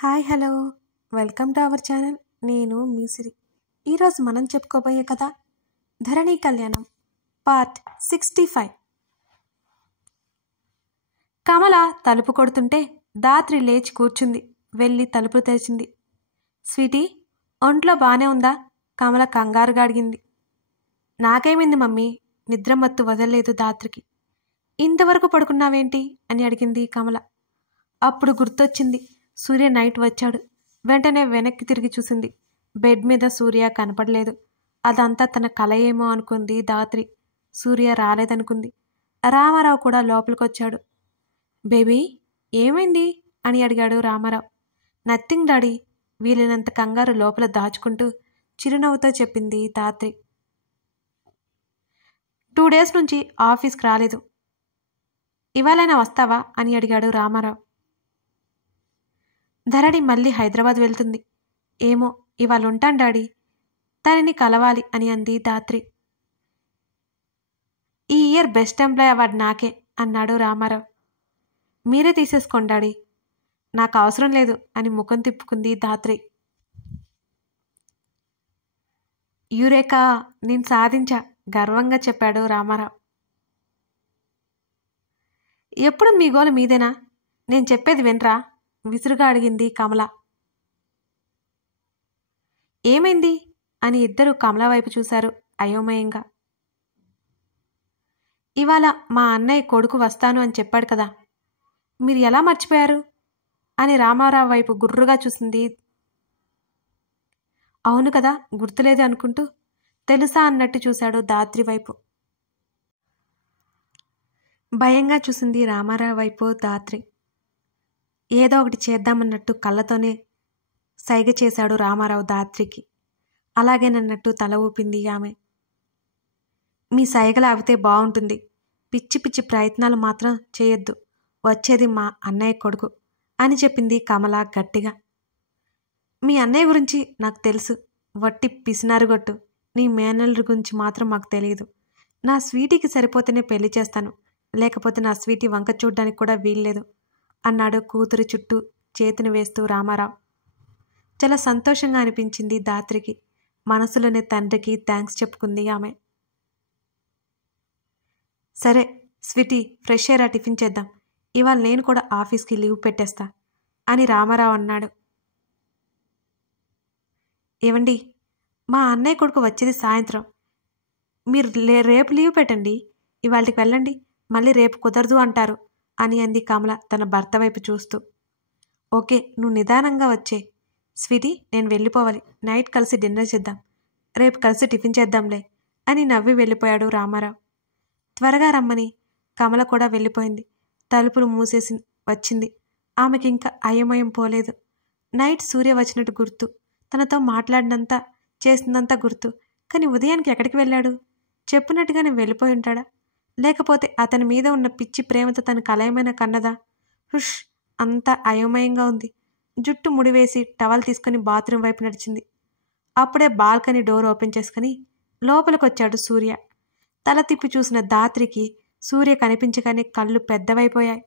Hi hello welcome to our channel. నేను మీ సిరి. ఈరోజు మనం చెప్పుకోబోయే కథ ధరణి కళ్యాణం పార్ట్ 65. కమల తలుపు కొడుతుంటే దాత్రి లేచి కూర్చుంది. వెళ్ళి తలుపు తెరిచింది. స్వీటీ, ఒంట్లో బానే ఉందా? కమల కంగారుగా అడిగింది. నాకేమైంది మమ్మీ? నిద్రమత్తు వదలలేదు దాత్రికి. ఇంతవరకు పడుకున్నావేంటి అని అడిగింది కమల. అప్పుడు గుర్తొచ్చింది, సూర్య నైట్ వచ్చాడు. వెంటనే వెనక్కి తిరిగి చూసింది. బెడ్ మీద సూర్య కనపడలేదు. అదంతా తన కల ఏమో అనుకుంది దాత్రి. సూర్య రాలేదనుకుంది. రామారావు కూడా లోపలికొచ్చాడు. బేబీ, ఏమైంది అని అడిగాడు రామారావు. నథింగ్ డాడీ, వీలైనంత కంగారు లోపల దాచుకుంటూ చిరునవ్వుతో చెప్పింది దాత్రి. 2 days నుంచి ఆఫీస్కి రాలేదు. ఇవాళైనా వస్తావా అని అడిగాడు రామారావు. ధరణి మళ్ళీ హైదరాబాద్ వెళ్తుంది. ఏమో, ఇవాళ ఉంటాను డాడీ, తనని కలవాలి అని అంది దాత్రి. ఈ ఇయర్ బెస్ట్ ఎంప్లాయ్ అవార్డు నాకే అన్నాడు రామారావు. మీరే తీసేసుకోండి డాడీ, నాకు అవసరం లేదు అని ముఖం తిప్పుకుంది దాత్రి. యూరేకా, నేను సాధించా గర్వంగా చెప్పాడు రామారావు. ఎప్పుడు మీ గోల మీదేనా? నేను చెప్పేది వినరా? విసురుగా అడిగింది కమల. ఏమైంది అని ఇద్దరు కమల వైపు చూశారు అయోమయంగా. ఇవాళ మా అన్నయ్య కొడుకు వస్తాను అని చెప్పాడు కదా, మీరు ఎలా మర్చిపోయారు అని రామారావు వైపు గుర్రుగా చూసింది. అవును కదా, గుర్తులేదు అనుకుంటూ తెలుసా అన్నట్టు చూశాడు దాత్రి వైపు. భయంగా చూసింది రామారావు వైపు దాత్రి. ఏదో ఒకటి చేద్దామన్నట్టు కళ్ళతోనే సైగ చేశాడు రామారావు దాత్రికి. అలాగేనన్నట్టు తల ఊపింది ఆమె. మీ సైగలు ఆగితే బాగుంటుంది. పిచ్చి పిచ్చి ప్రయత్నాలు మాత్రం చేయొద్దు. వచ్చేది మా అన్నయ్య కొడుకు అని చెప్పింది కమల గట్టిగా. మీ అన్నయ్య గురించి నాకు తెలుసు, వట్టి పిసినారుగొట్టు. నీ మేనల్లుడి గురించి మాత్రం మాకు తెలియదు. నా స్వీటీకి సరిపోతేనే పెళ్లి చేస్తాను, లేకపోతే నా స్వీటీ వంక చూడ్డానికి కూడా వీల్లేదు అన్నాడు కూతురు చుట్టూ చేతిని వేస్తూ రామారావు. చాలా సంతోషంగా అనిపించింది దాత్రికి. మనసులోనే తండ్రికి థ్యాంక్స్ చెప్పుకుంది ఆమె. సరే స్వీటీ, ఫ్రెష్ అయ్యేరా, టిఫిన్ చేద్దాం. ఇవాళ నేను కూడా ఆఫీస్కి లీవ్ పెట్టేస్తా అని రామారావు అన్నాడు. ఏవండి, మా అన్నయ్య కొడుకు వచ్చేది సాయంత్రం. మీరు రేపు లీవ్ పెట్టండి, ఇవాళకి వెళ్ళండి, మళ్ళీ రేపు కుదరదు అంటారు అని అంది కమల తన భర్త వైపు చూస్తూ. ఓకే, నువ్వు నిదానంగా వచ్చే స్వీటీ, నేను వెళ్ళిపోవాలి. నైట్ కలిసి డిన్నర్ చేద్దాం, రేపు కలిసి టిఫిన్ చేద్దాంలే అని నవ్వి వెళ్ళిపోయాడు రామారావు. త్వరగా రమ్మని కమల కూడా వెళ్ళిపోయింది. తలుపులు మూసేసి వచ్చింది. ఆమెకి ఇంకా అయోమయం పోలేదు. నైట్ సూర్య వచ్చినట్టు గుర్తు, తనతో మాట్లాడినంత చేసిందంతా గుర్తు. కానీ ఉదయానికి ఎక్కడికి వెళ్ళాడు? చెప్పినట్టుగానే వెళ్ళిపోయి ఉంటాడా, లేకపోతే అతని మీద ఉన్న పిచ్చి ప్రేమతో తన కలయమైన కన్నదా? హుష్, అంతా అయోమయంగా ఉంది. జుట్టు ముడివేసి టవల్ తీసుకుని బాత్రూమ్ వైపు నడిచింది. అప్పుడే బాల్కనీ డోర్ ఓపెన్ చేసుకుని లోపలికొచ్చాడు సూర్య. తల తిప్పి చూసిన దాత్రికి సూర్య కనిపించగానే కళ్ళు పెద్దవైపోయాయి.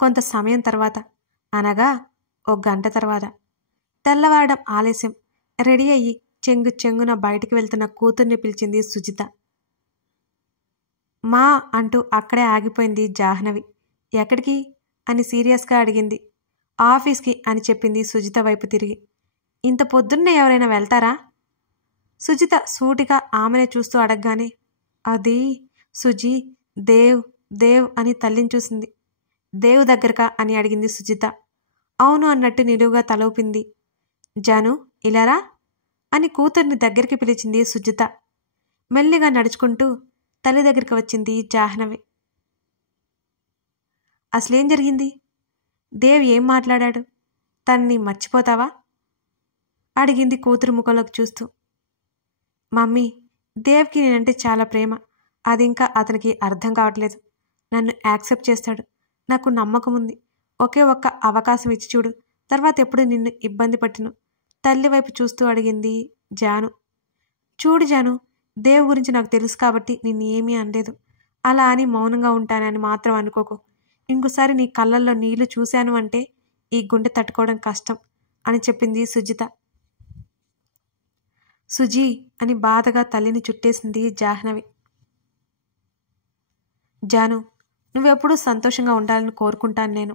కొంత సమయం తర్వాత, అనగా 1 గంట తర్వాత, తెల్లవారడం ఆలస్యం. రెడీ అయ్యి చెంగు చెంగున బయటికి వెళ్తున్న కూతుర్ని పిలిచింది సుజిత. మా అంటూ అక్కడే ఆగిపోయింది జాహ్నవి. ఎక్కడికి అని సీరియస్గా అడిగింది. ఆఫీస్కి అని చెప్పింది సుజిత వైపు తిరిగి. ఇంత పొద్దున్నే ఎవరైనా వెళ్తారా? సుజిత సూటిగా ఆమెనే చూస్తూ అడగగానే, అది సుజీ, దేవ్ దేవ్ అని తల్లిని చూసింది. దేవ్ దగ్గరకా అని అడిగింది సుజిత. అవును అన్నట్టు నిలువుగా తల ఊపింది. జాను, ఇలారా అని కూతుర్ని దగ్గరికి పిలిచింది సుజిత. మెల్లిగా నడుచుకుంటూ తల్లి దగ్గరికి వచ్చింది జాహ్నవి. అసలేం జరిగింది? దేవ్ ఏం మాట్లాడాడు? తనని మర్చిపోతావా అడిగింది కూతురు ముఖంలోకి చూస్తూ. మమ్మీ, దేవ్కి నేనంటే చాలా ప్రేమ. అది ఇంకా అతనికి అర్థం కావట్లేదు. నన్ను యాక్సెప్ట్ చేస్తాడు, నాకు నమ్మకం ఉంది. ఒకే ఒక్క అవకాశం ఇచ్చి చూడు, తర్వాత ఎప్పుడు నిన్ను ఇబ్బంది పట్టిను తల్లి వైపు చూస్తూ అడిగింది జాను. చూడు జాను, దేవ్ గురించి నాకు తెలుసు కాబట్టి నిన్ను ఏమీ అనలేదు. అలా అని మౌనంగా ఉంటానని మాత్రం అనుకోకు. ఇంకోసారి నీ కళ్ళల్లో నీళ్లు చూశాను అంటే ఈ గుండె తట్టుకోవడం కష్టం అని చెప్పింది సుజిత. సుజీ అని బాధగా తల్లిని చుట్టేసింది జాహ్నవి. జాను, నువ్వెప్పుడూ సంతోషంగా ఉండాలని కోరుకుంటాను నేను.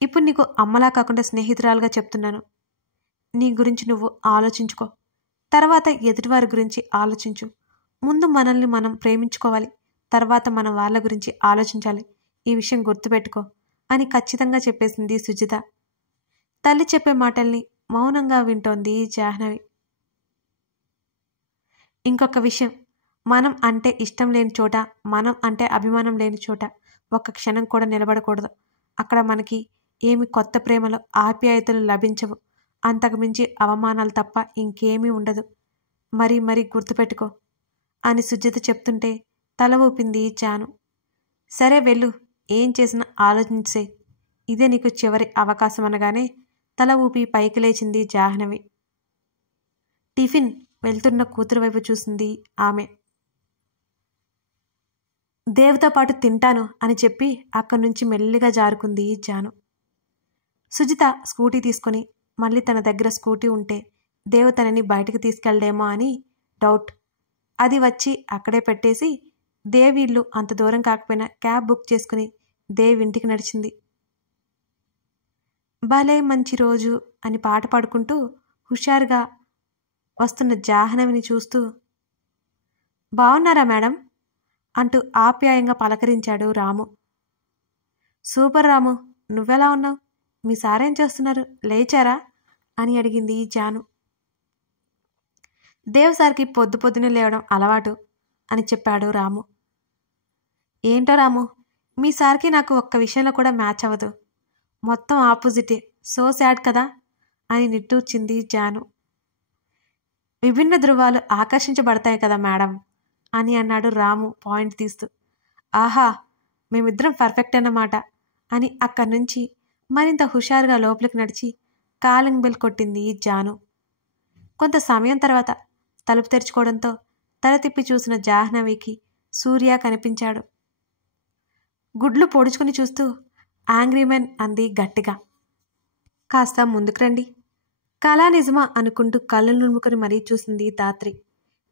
ఇప్పుడు నీకు అమ్మలా కాకుండా స్నేహితురాలుగా చెప్తున్నాను. నీ గురించి నువ్వు ఆలోచించుకో. తర్వాత ఎదుటివారి గురించి ఆలోచించు. ముందు మనల్ని మనం ప్రేమించుకోవాలి. తర్వాత మన వాళ్ళ గురించి ఆలోచించాలి. ఈ విషయం గుర్తుపెట్టుకో అని ఖచ్చితంగా చెప్పేసింది సుజిత. తల్లి చెప్పే మాటల్ని మౌనంగా వింటోంది జాహ్నవి. ఇంకొక విషయం, మనం అంటే ఇష్టం లేని చోట, మనం అంటే అభిమానం లేని చోట ఒక్క క్షణం కూడా నిలబడకూడదు. అక్కడ మనకి ఏమి కొత్త ప్రేమలు, ఆప్యాయతలు లభించవు. అంతకుమించి అవమానాలు తప్ప ఇంకేమీ ఉండదు. మరీ గుర్తుపెట్టుకో అని సుజిత చెప్తుంటే తల ఊపింది జాను. సరే వెళ్ళు, ఏం చేసినా ఆలోచించే. ఇదే నీకు చివరి అవకాశం అనగానే తల ఊపి పైకి లేచింది జాహ్నవి. టిఫిన్ వెళ్తున్న కూతురు వైపు చూసింది ఆమె. దేవ్తో పాటు తింటాను అని చెప్పి అక్కడి నుంచి మెల్లిగా జారుకుంది జాను. సుజిత స్కూటీ తీసుకొని మళ్ళీ తన దగ్గర స్కూటీ ఉంటే దేవ్ తనని బయటకు తీసుకెళ్లేమో అని డౌట్. అది వచ్చి అక్కడే పెట్టేసి దేవ్ ఇల్లు అంత దూరం కాకపోయినా క్యాబ్ బుక్ చేసుకుని దేవ్ ఇంటికి నడిచింది. భలే మంచి రోజు అని పాట పాడుకుంటూ హుషారుగా వస్తున్న జాహ్నవిని చూస్తూ, బాగున్నారా మేడం అంటూ ఆప్యాయంగా పలకరించాడు రాము. సూపర్ రాము, నువ్వెలా ఉన్నావు? మీ సారేం చేస్తున్నారు, లేచారా అని అడిగింది జాను. దేవ్ సార్కి పొద్దునే లేవడం అలవాటు అని చెప్పాడు రాము. ఏంటో రాము, మీ సార్కి నాకు ఒక్క విషయంలో కూడా మ్యాచ్ అవ్వదు. మొత్తం ఆపోజిటే. సో సాడ్ కదా అని నిట్టూర్చింది జాను. విభిన్న ధృవాలు ఆకర్షించబడతాయి కదా మేడం అని అన్నాడు రాము పాయింట్ తీస్తూ. ఆహా, మేమిద్దరం పర్ఫెక్ట్ అన్నమాట అని అక్కడి నుంచి మరింత హుషారుగా లోపలికి నడిచి కాలింగ్ బెల్ కొట్టింది జాను. కొంత సమయం తర్వాత తలుపు తెరుచుకోవడంతో తల తిప్పి చూసిన జాహ్నవికి సూర్య కనిపించాడు. గుడ్లు పొడుచుకుని చూస్తూ యాంగ్రీమెన్ అంది గట్టిగా. కాస్త ముందుకు రండి. కళా నిజమా అనుకుంటూ కళ్ళు నులుముకొని మరీ చూసింది ధాత్రి.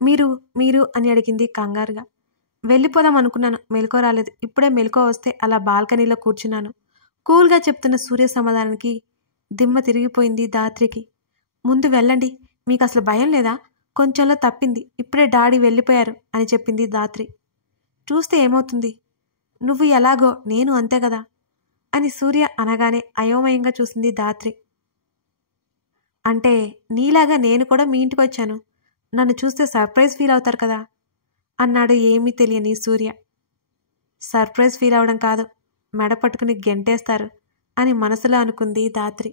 మీరు అని అడిగింది కంగారుగా. వెళ్ళిపోదాం అనుకున్నాను, మెలకువ రాలేదు. ఇప్పుడే మెలకువ వస్తే అలా బాల్కనీలో కూర్చున్నాను. కూల్గా చెప్తున్న సూర్య సమాధానానికి దిమ్మ తిరిగిపోయింది ధాత్రికి. ముందు వెళ్ళండి, మీకు అసలు భయం లేదా? కొంచెంలో తప్పింది, ఇప్పుడే డాడీ వెళ్ళిపోయారు అని చెప్పింది ధాత్రి. చూస్తే ఏమవుతుంది, నువ్వు ఎలాగో నేను అంతే కదా అని సూర్య అనగానే అయోమయంగా చూసింది ధాత్రి. అంటే నీలాగా నేను కూడా మీ ఇంటికి వచ్చాను, నన్ను చూస్తే సర్ప్రైజ్ ఫీల్ అవుతారు కదా అన్నాడు ఏమీ తెలియని సూర్య. సర్ప్రైజ్ ఫీల్ అవడం కాదు, మెడ పట్టుకుని గెంటేస్తారు అని మనసులో అనుకుంది ధాత్రి.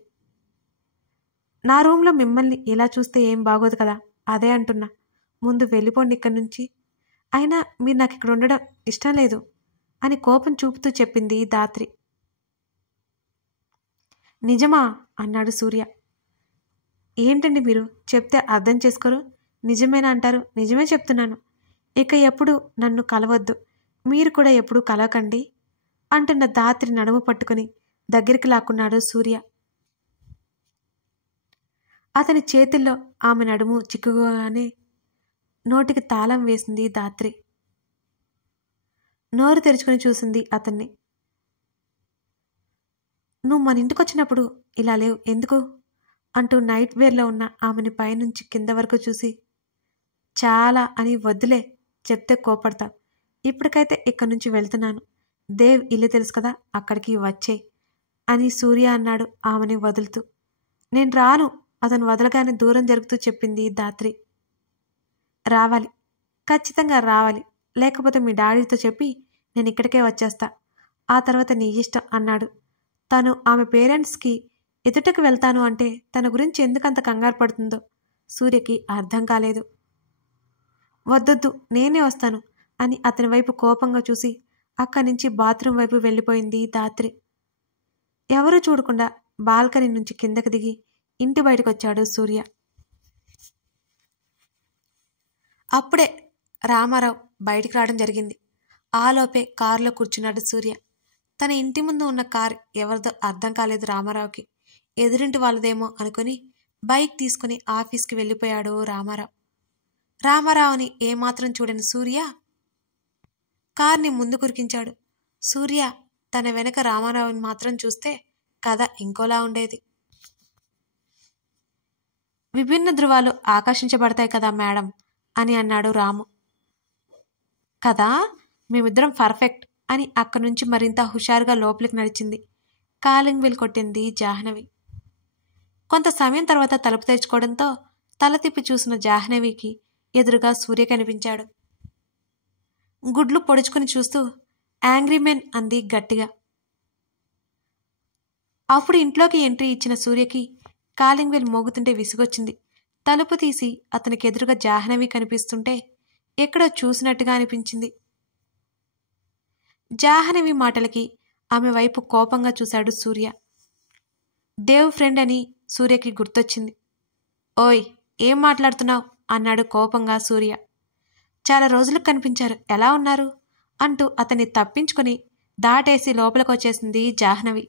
నా రూమ్లో మిమ్మల్ని ఇలా చూస్తే ఏం బాగోదు కదా, అదే అంటున్నా. ముందు వెళ్ళిపోండి ఇక్కడి నుంచి. అయినా మీరు నాకు ఇక్కడ ఉండడం ఇష్టం లేదు అని కోపం చూపుతూ చెప్పింది ధాత్రి. నిజమా అన్నాడు సూర్య. ఏంటండి మీరు, చెప్తే అర్థం చేసుకోరు, నిజమేనా అంటారు. నిజమే చెప్తున్నాను. ఇక ఎప్పుడు నన్ను కలవద్దు, మీరు కూడా ఎప్పుడూ కలవకండి అంటున్న ధాత్రి నడుము పట్టుకుని దగ్గరికి లాక్కున్నాడు సూర్య. అతని చేతుల్లో ఆమె నడుము చిక్కుగానే నోటికి తాళం వేసింది ధాత్రి. నోరు తెరుచుకుని చూసింది అతన్ని. నువ్వు మన ఇంటికి వచ్చినప్పుడు ఇలా లేవు, ఎందుకు అంటూ నైట్ వేర్లో ఉన్న ఆమెని పైనుంచి కింద వరకు చూసి, చాలా అని వద్దులే, చెప్తే కోపడతా. ఇప్పటికైతే ఇక్కడి నుంచి వెళ్తున్నాను. దేవ్ ఇల్లు తెలుసు కదా, అక్కడికి వచ్చే అని సూర్య అన్నాడు ఆమెని వదులుతూ. నేను రాను, అతను వదలగానే దూరం జరుగుతూ చెప్పింది ధాత్రి. రావాలి, ఖచ్చితంగా రావాలి, లేకపోతే మీ డాడీతో చెప్పి నేను ఇక్కడికే వచ్చేస్తా, ఆ తర్వాత నీ ఇష్టం అన్నాడు. తను ఆమె పేరెంట్స్కి ఎదుటకు వెళ్తాను అంటే తన గురించి ఎందుకంత కంగారు పడుతుందో సూర్యకి అర్థం కాలేదు. వద్దొద్దు, నేనే వస్తాను అని అతని వైపు కోపంగా చూసి అక్కడి నుంచి బాత్రూమ్ వైపు వెళ్ళిపోయింది ధాత్రి. ఎవరూ చూడకుండా బాల్కనీ నుంచి కిందకి దిగి ఇంటి బయటకు వచ్చాడు సూర్య. అప్పుడే రామారావు బయటికి రావడం జరిగింది. ఆలోపే కారులో కూర్చున్నాడు సూర్య. తన ఇంటి ముందు ఉన్న కారు ఎవరిదో అర్థం కాలేదు రామారావుకి. ఎదురింటి వాళ్ళదేమో అనుకుని బైక్ తీసుకుని ఆఫీస్కి వెళ్ళిపోయాడు రామారావు. రామారావుని ఏమాత్రం చూడని సూర్య కార్ని ముందు కురికించాడు. సూర్య తన వెనక రామారావుని మాత్రం చూస్తే కథ ఇంకోలా ఉండేది. విభిన్న ధృవాలు ఆకర్షించబడతాయి కదా మేడం అని అన్నాడు రాము. కదా, మేమిద్దరం పర్ఫెక్ట్ అని అక్కడి నుంచి మరింత హుషారుగా లోపలికి నడిచింది. కాలింగ్ బెల్ కొట్టింది జాహ్నవి. కొంత సమయం తర్వాత తలుపు తెరుచుకోవడంతో తల తిప్పి చూసిన జాహ్నవికి ఎదురుగా సూర్య కనిపించాడు. గుడ్లు పొడుచుకుని చూస్తూ యాంగ్రీ మెన్ అంది గట్టిగా. అప్పుడు ఇంట్లోకి ఎంట్రీ ఇచ్చిన సూర్యకి కాలింగ్ బెల్ మోగుతుంటే విసుగొచ్చింది. తలుపు తీసి అతనికి ఎదురుగా జాహ్నవి కనిపిస్తుంటే ఎక్కడో చూసినట్టుగా అనిపించింది. జాహ్నవి మాటలకి ఆమె వైపు కోపంగా చూశాడు సూర్య. దేవ్ ఫ్రెండ్ అని సూర్యకి గుర్తొచ్చింది. ఓయ్, ఏం మాట్లాడుతున్నావు అన్నాడు కోపంగా సూర్య. చాలా రోజులకు కనిపించారు, ఎలా ఉన్నారు అంటూ అతన్ని తప్పించుకొని దాటేసి లోపలికొచ్చేసింది జాహ్నవి.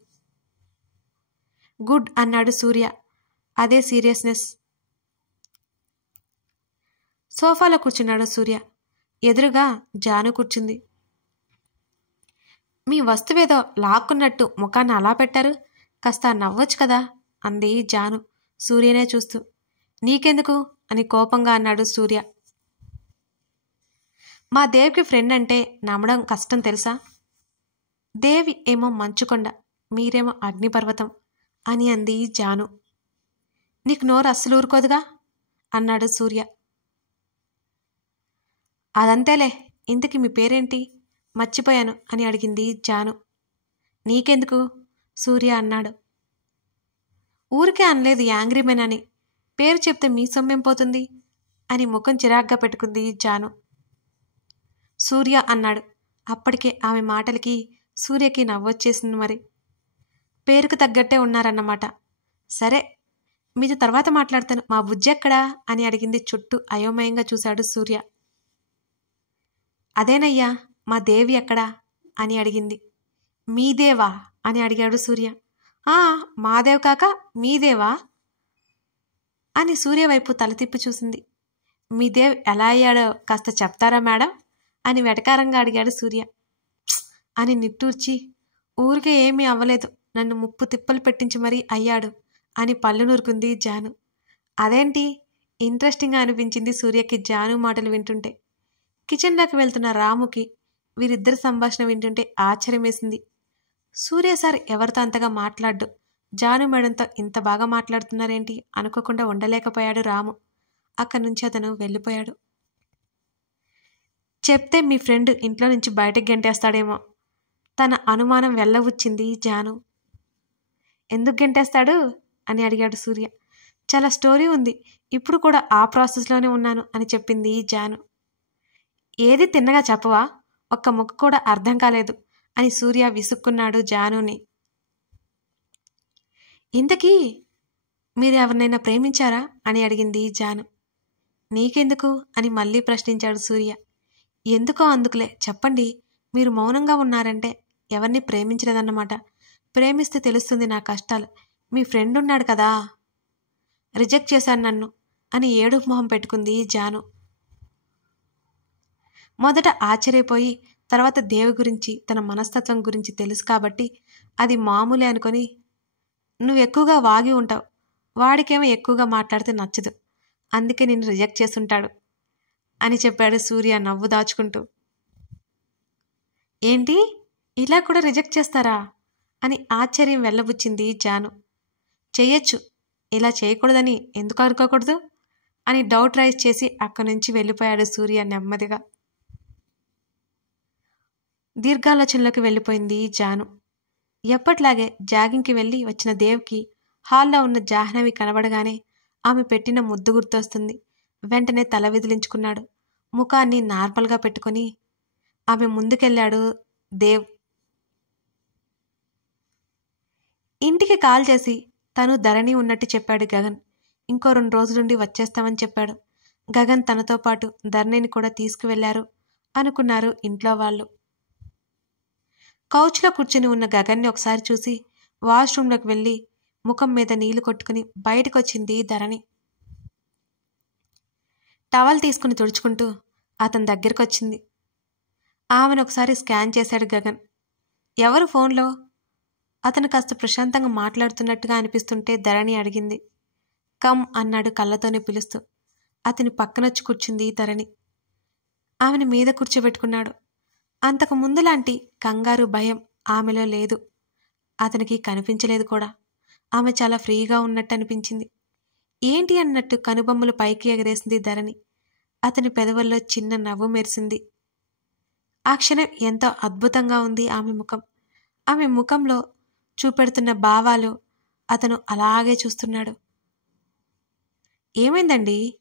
గుడ్ అన్నాడు సూర్య అదే సీరియస్నెస్. సోఫాలో కూర్చున్నాడు సూర్య. ఎదురుగా జాను కూర్చుంది. మీ వస్తువేదో లాక్కున్నట్టు ముఖాన్ని అలా పెట్టారు, కాస్త నవ్వొచ్చు కదా అంది జాను సూర్యనే చూస్తూ. నీకెందుకు అని కోపంగా అన్నాడు సూర్య. మా దేవ్కి ఫ్రెండ్ అంటే నమ్మడం కష్టం తెలుసా? దేవి ఏమో మంచుకొండ, మీరేమో అగ్నిపర్వతం అని అంది జాను. నీకు నోరు అస్సలు ఊరుకోదుగా అన్నాడు సూర్య. అదంతేలే, ఇంతకీ మీ పేరేంటి మర్చిపోయాను అని అడిగింది జాను. నీకెందుకు సూర్య అన్నాడు. ఊరికే అనలేదు యాంగ్రీ మెన్ అని, పేరు చెప్తే మీ సొమ్మేం పోతుంది అని ముఖం చిరాగ్గా పెట్టుకుంది జాను. సూర్య అన్నాడు. అప్పటికే ఆమె మాటలకి సూర్యకి నవ్వొచ్చేసింది. మరి పేరుకు తగ్గట్టే ఉన్నారన్నమాట. సరే, మీతో తర్వాత మాట్లాడతాను, మా బుజ్జి ఎక్కడా అని అడిగింది. చుట్టూ అయోమయంగా చూశాడు సూర్య. అదేనయ్యా, మా దేవి ఎక్కడా అని అడిగింది. మీదేవా అని అడిగాడు సూర్య. మాదేవ్ కాక మీదేవా అని సూర్య వైపు తల తిప్పి చూసింది. మీ దేవ్ ఎలా అయ్యాడో కాస్త చెప్తారా మేడం అని వెటకారంగా అడిగాడు సూర్య. అని నిట్టూర్చి, ఊరికే ఏమీ అవ్వలేదు, నన్ను ముప్పు తిప్పలు పెట్టించి మరీ అయ్యాడు అని పళ్ళు నూరుకుంది జాను. అదేంటి ఇంట్రెస్టింగ్గా అనిపించింది సూర్యకి జాను మాటలు వింటుంటే. కిచెన్లోకి వెళ్తున్న రాముకి వీరిద్దరి సంభాషణ వింటుంటే ఆశ్చర్యం వేసింది. సూర్య సార్ ఎవరితో అంతగా మాట్లాడ్డు, జాను మేడంతో ఇంత బాగా మాట్లాడుతున్నారేంటి అనుకోకుండా ఉండలేకపోయాడు రాము. అక్కడి నుంచి అతను వెళ్ళిపోయాడు. చెప్తే మీ ఫ్రెండ్ ఇంట్లో నుంచి బయటకు గెంటేస్తాడేమో తన అనుమానం వెళ్ళవచ్చింది జాను. ఎందుకు గెంటేస్తాడు అని అడిగాడు సూర్య. చాలా స్టోరీ ఉంది, ఇప్పుడు కూడా ఆ ప్రాసెస్లోనే ఉన్నాను అని చెప్పింది జాను. ఏది తిన్నగా చెప్పవా, ఒక్క ముక్క కూడా అర్థం కాలేదు అని సూర్య విసుక్కున్నాడు జానుని. ఇంతకీ మీరు ఎవరినైనా ప్రేమించారా అని అడిగింది జాను. నీకెందుకు అని మళ్ళీ ప్రశ్నించాడు సూర్య. ఎందుకో అందుకులే చెప్పండి, మీరు మౌనంగా ఉన్నారంటే ఎవరిని ప్రేమించలేదన్నమాట. ప్రేమిస్తే తెలుస్తుంది నా కష్టాలు. మీ ఫ్రెండ్ ఉన్నాడు కదా, రిజెక్ట్ చేశాను నన్ను అని ఏడుపు మొహం పెట్టుకుంది జాను. మొదట ఆశ్చర్యపోయి తర్వాత దేవి గురించి తన మనస్తత్వం గురించి తెలుసు కాబట్టి అది మామూలే అనుకొని, నువ్వు ఎక్కువగా వాగి ఉంటావు, వాడికేమో ఎక్కువగా మాట్లాడితే నచ్చదు, అందుకే నిన్ను రిజెక్ట్ చేసుంటాడు అని చెప్పాడు సూర్య నవ్వు దాచుకుంటూ. ఏంటి, ఇలా కూడా రిజెక్ట్ చేస్తారా అని ఆశ్చర్యం వెళ్ళబుచ్చింది జాను. చెయ్యొచ్చు, ఇలా చేయకూడదని ఎందుకు అనుకోకూడదు అని డౌట్ రైజ్ చేసి అక్కడి నుంచి వెళ్ళిపోయాడు సూర్య నెమ్మదిగా. దీర్ఘాలోచనలోకి వెళ్ళిపోయింది జాను. ఎప్పట్లాగే జాగింగ్కి వెళ్ళి వచ్చిన దేవ్కి హాల్లో ఉన్న జాహ్నవి కనబడగానే ఆమె పెట్టిన ముద్దు గుర్తొస్తుంది. వెంటనే తల విదిలించుకున్నాడు. ముఖాన్ని నార్మల్గా పెట్టుకుని ఆమె ముందుకెళ్ళాడు దేవ్. ఇంటికి కాల్ చేసి తను ధరణి ఉన్నట్టు చెప్పాడు గగన్. ఇంకో 2 రోజులుండి వచ్చేస్తామని చెప్పాడు. గగన్ తనతో పాటు ధరణిని కూడా తీసుకువెళ్లారు అనుకున్నారు ఇంట్లో వాళ్ళు. కౌచ్లో కూర్చుని ఉన్న గగన్ని ఒకసారి చూసి వాష్రూంలోకి వెళ్ళి ముఖం మీద నీళ్లు కొట్టుకుని బయటకొచ్చింది ధరణి. టవల్ తీసుకుని తుడుచుకుంటూ అతని దగ్గరకొచ్చింది. ఆమెను ఒకసారి స్కాన్ చేశాడు గగన్. ఎవరు ఫోన్లో? అతను కాస్త ప్రశాంతంగా మాట్లాడుతున్నట్టుగా అనిపిస్తుంటే ధరణి అడిగింది. కమ్ అన్నాడు కళ్ళతోనే పిలుస్తూ. అతని పక్కనొచ్చి కూర్చుంది ధరణి. ఆమెను మీద కూర్చోబెట్టుకున్నాడు. అంతకు ముందులాంటి కంగారు భయం ఆమెలో లేదు. అతనికి కనిపించలేదు కూడా. ఆమె చాలా ఫ్రీగా ఉన్నట్టు అనిపించింది. ఏంటి అన్నట్టు కనుబొమ్మలు పైకి ఎగరేసింది ధరణి. అతని పెదవుల్లో చిన్న నవ్వు మెరిసింది. ఆ క్షణం ఎంతో అద్భుతంగా ఉంది ఆమె ముఖం. ఆమె ముఖంలో చూపెడుతున్న భావాలు అతను అలాగే చూస్తున్నాడు. ఏమైందండి?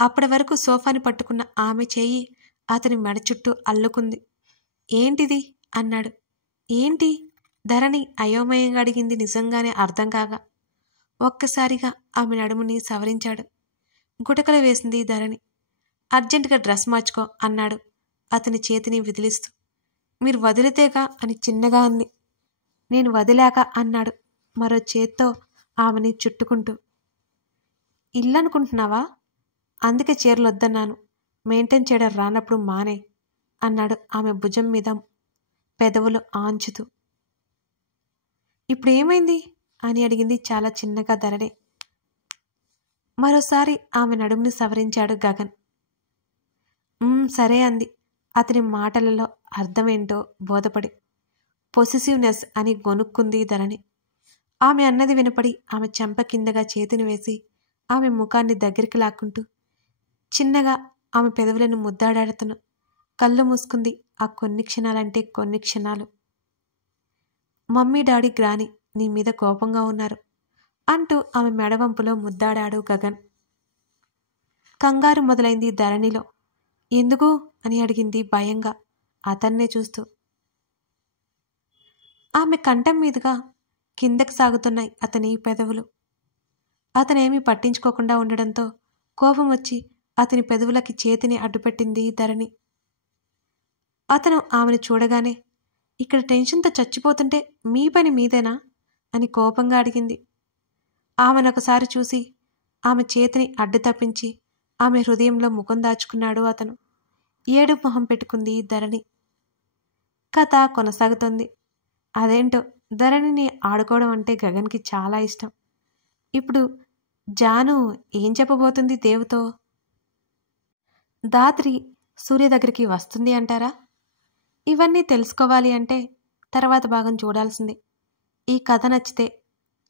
అప్పటి వరకు సోఫాని పట్టుకున్న ఆమె చెయ్యి అతని మెడ చుట్టూ అల్లుకుంది. ఏంటిది అన్నాడు. ఏంటి? ధరణి అయోమయంగా అడిగింది, నిజంగానే అర్థం కాగా. ఒక్కసారిగా ఆమె నడుముని సవరించాడు. గుటకలు వేసింది ధరణి. అర్జెంటుగా డ్రెస్ మార్చుకో అన్నాడు అతని చేతిని విదిలిస్తూ. మీరు వదిలితేగా అని చిన్నగా అంది. నేను వదిలాక అన్నాడు మరో చేత్తో ఆమెని చుట్టుకుంటూ. ఇల్లనుకుంటున్నావా? అందుకే చీరలు వద్దన్నాను. మెయింటైన్ చేయడం రానప్పుడు మానే అన్నాడు ఆమె భుజం మీద పెదవులు ఆంచుతూ. ఇప్పుడేమైంది అని అడిగింది చాలా చిన్నగా ధరణి. మరోసారి ఆమె నడుముని సవరించాడు గగన్. సరే అంది అతని మాటలలో అర్థమేంటో బోధపడి. పొసెసివ్నెస్ అని గొనుక్కుంది ధరణి. ఆమె అన్నది వినపడి ఆమె చెంప కిందగా చేతిని వేసి ఆమె ముఖాన్ని దగ్గరికి లాక్కుంటూ చిన్నగా ఆమె పెదవులను ముద్దాడాడుతున్న కళ్ళు మూసుకుంది. ఆ కొన్ని క్షణాలంటే కొన్ని క్షణాలు. మమ్మీ డాడీ గ్రాని నీ మీద కోపంగా ఉన్నారు అంటూ ఆమె మెడవంపులో ముద్దాడాడు గగన్. కంగారు మొదలైంది ధరణిలో. ఎందుకు అని అడిగింది భయంగా అతన్నే చూస్తూ. ఆమె కంఠం మీదుగా కిందకి సాగుతున్నాయి అతని పెదవులు. అతనేమీ పట్టించుకోకుండా ఉండడంతో కోపం వచ్చి అతని పెదవులకి చేతిని అడ్డుపెట్టింది ధరణి. అతను ఆమెను చూడగానే, ఇక్కడ టెన్షన్తో చచ్చిపోతుంటే మీ పని మీదేనా అని కోపంగా అడిగింది. ఆమెనొకసారి చూసి ఆమె చేతిని అడ్డు తప్పించి ఆమె హృదయంలో ముఖం దాచుకున్నాడు అతను. ఏడుపు మొహం పెట్టుకుంది ధరణి. కథ కొనసాగుతోంది. అదేంటో ధరణిని ఆడుకోవడం అంటే గగన్కి చాలా ఇష్టం. ఇప్పుడు జాను ఏం చెప్పబోతుంది దేవుతో? దాత్రి సూర్య దగ్గరికి వస్తుంది అంటారా? ఇవన్నీ తెలుసుకోవాలి అంటే తర్వాత భాగం చూడాల్సిందే. ఈ కథ నచ్చితే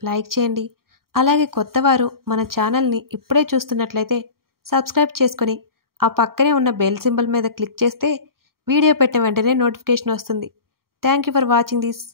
లైక్ చేయండి. అలాగే కొత్తవారు మన ఛానల్ని ఇప్పుడే చూస్తున్నట్లయితే సబ్స్క్రైబ్ చేసుకొని ఆ పక్కనే ఉన్న బెల్ సింబల్ మీద క్లిక్ చేస్తే వీడియో పెట్టిన వెంటనే నోటిఫికేషన్ వస్తుంది. Thank you for watching this.